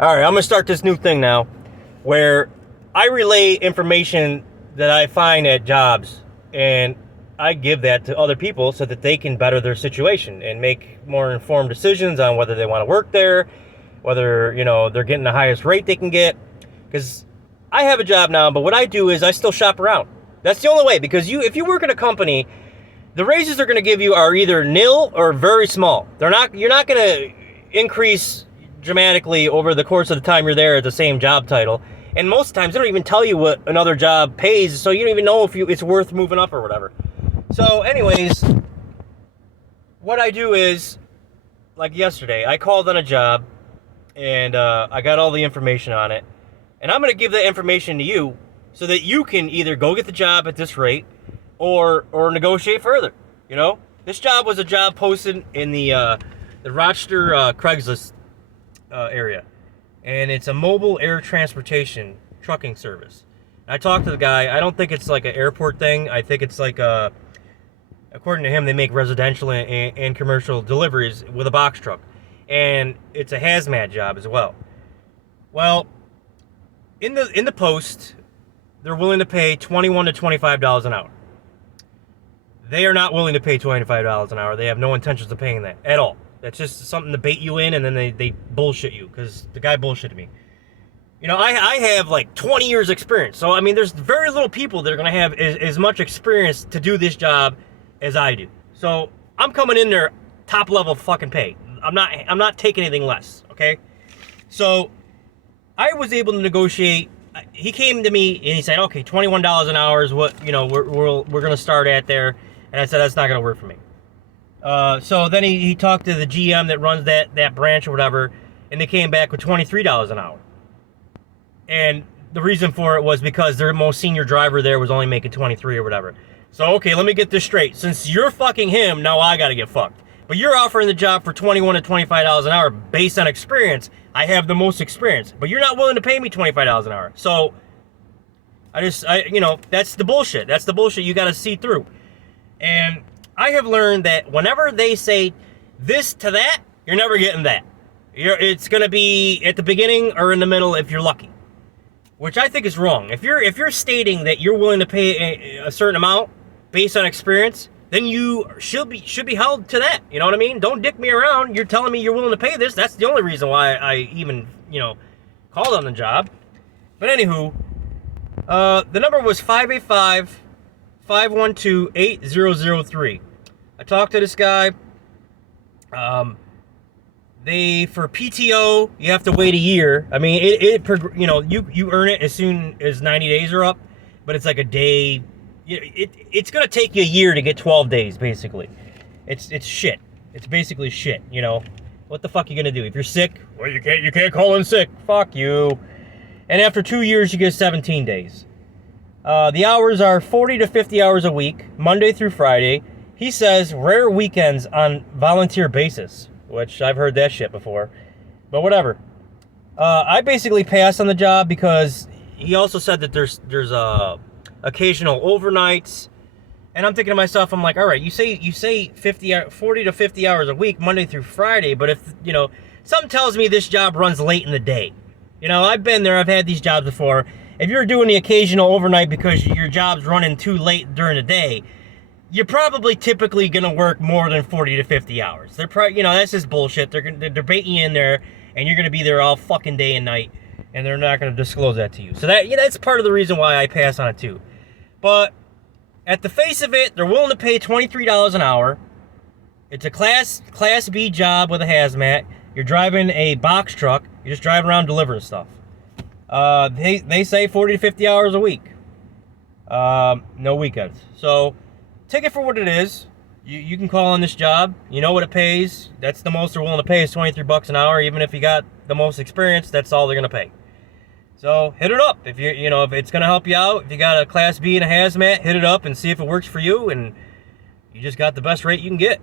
All right, I'm gonna start this new thing now, where I relay information that I find at jobs, and I give that to other people so that they can better their situation and make more informed decisions on whether they want to work there, whether they're getting the highest rate they can get. Because I have a job now, but what I do is I still shop around. That's the only way. Because if you work in a company, the raises they're going to give you are either nil or very small. You're not going to increase dramatically over the course of the time you're there at the same job title. And most times they don't even tell you what another job pays, so you don't even know if it's worth moving up or whatever. So anyways, what I do is, like yesterday, I called on a job, and I got all the information on it. And I'm going to give that information to you so that you can either go get the job at this rate or negotiate further. This job was a job posted in the Rochester Craigslist area, and it's a mobile air transportation trucking service. I talked to the guy. I don't think it's like an airport thing. I think it's like according to him, they make residential and commercial deliveries with a box truck, and it's a hazmat job as well. Well, in the post, they're willing to pay $21 to $25 an hour. They are not willing to pay $25 an hour. They have no intentions of paying that at all. That's just something to bait you in, and then they bullshit you, because the guy bullshitted me. I have like 20 years experience. So, I mean, there's very little people that are going to have as much experience to do this job as I do. So, I'm coming in there top level fucking pay. I'm not taking anything less, okay? So, I was able to negotiate. He came to me and he said, okay, $21 an hour is what, we're going to start at there. And I said, that's not going to work for me. So then he talked to the GM that runs that branch or whatever, and they came back with $23 an hour. And the reason for it was because their most senior driver there was only making 23 or whatever. So, okay, let me get this straight. Since you're fucking him, now I got to get fucked. But you're offering the job for $21 to $25 an hour based on experience. I have the most experience, but you're not willing to pay me $25 an hour. So, that's the bullshit. That's the bullshit you got to see through. And I have learned that whenever they say this to that, you're never getting that. It's going to be at the beginning or in the middle if you're lucky, which I think is wrong. If you're stating that you're willing to pay a certain amount based on experience, then you should be held to that. You know what I mean? Don't dick me around. You're telling me you're willing to pay this. That's the only reason why I even called on the job. But anywho, the number was 585-512-8003. I talked to this guy. For PTO, you have to wait a year. I mean, you earn it as soon as 90 days are up, but it's like a day. It's gonna take you a year to get 12 days, basically. It's shit. It's basically shit. What the fuck are you gonna do if you're sick? Well, you can't call in sick. Fuck you. And after 2 years, you get 17 days. The hours are 40 to 50 hours a week, Monday through Friday. He says rare weekends on volunteer basis, which I've heard that shit before. But whatever. I basically passed on the job because he also said that there's occasional overnights. And I'm thinking to myself, I'm like, all right, you say 40 to 50 hours a week, Monday through Friday. But if, something tells me this job runs late in the day. I've been there. I've had these jobs before. If you're doing the occasional overnight because your job's running too late during the day, you're probably typically going to work more than 40 to 50 hours. They're probably, that's just bullshit. They're baiting you in there, and you're going to be there all fucking day and night, and they're not going to disclose that to you. So that's part of the reason why I pass on it too. But at the face of it, they're willing to pay $23 an hour. It's a Class B job with a hazmat. You're driving a box truck. You're just driving around delivering stuff. They say 40 to 50 hours a week. No weekends. So take it for what it is. You can call on this job. You know what it pays. That's the most they're willing to pay is $23 an hour. Even if you got the most experience, that's all they're gonna pay. So hit it up. If if it's gonna help you out, if you got a Class B and a hazmat, hit it up and see if it works for you. And you just got the best rate you can get.